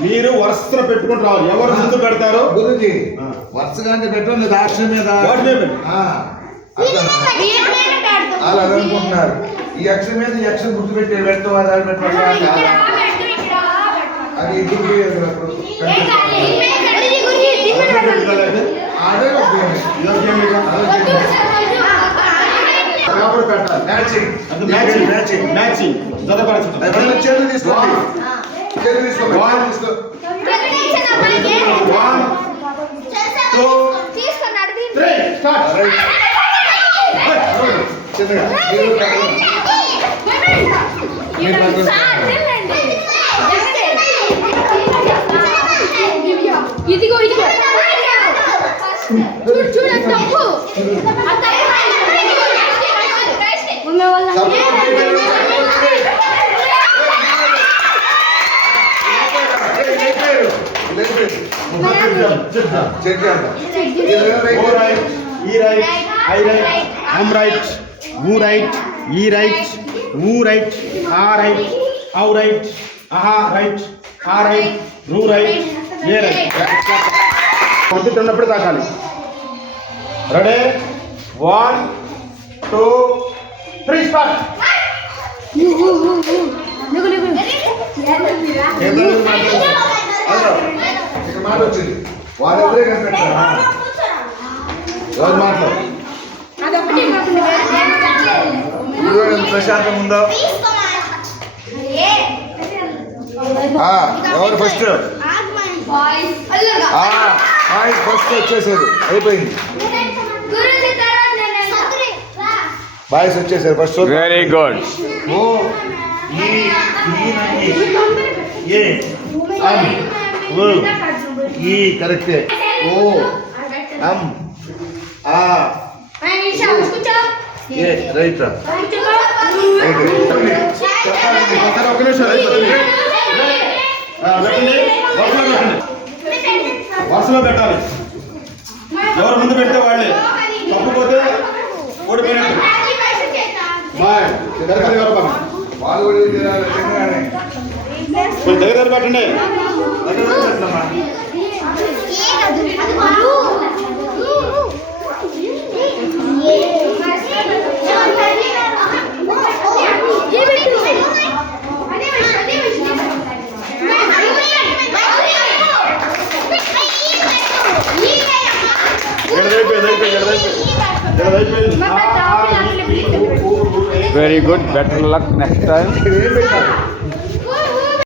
మీరు వరుసలో పెట్టుకుని రావాలి. ఎవరు ముందు పెడతారు? గురుజీ వరుసగా పెట్టండి. అక్షరం మీద అలా అనుకుంటున్నారు. ఈ అక్షరం మీద ఈ అక్షరం గుర్తుపెట్టి పెట్టవాలి. అది ఇదిగో ఇదిగో చూడండి తప్పు हम राइट, वो राइट, ई राइट, वो राइट, आ राइट, औ राइट, आहा राइट, आ राइट, रू राइट, ये राइट. తాకాలి. Ready 1 2 3 start. మాట వచ్చింది. వాళ్ళెవరే కనిపెట్టారు. రోజు మాట్లాడు. ప్రశాంతం ఉందా? ఎవరు ఫస్ట్? ఫస్ట్ వచ్చేసారు. అయిపోయింది. బాయ్స్ వచ్చేసారు ఫస్ట్. Very good. ఓ ఈ కరెక్టే. ఓ అమ్ ఆ ఏ రైట్ రా. ఒక నిమిషం వరుసలో పెట్టాలి. ఎవరు ముందు పెడితే వాళ్ళే. తప్పుపోతే ఓడిపోయినట్టు. వాళ్ళు దగ్గర పెట్టండి. Very good. Better luck next time.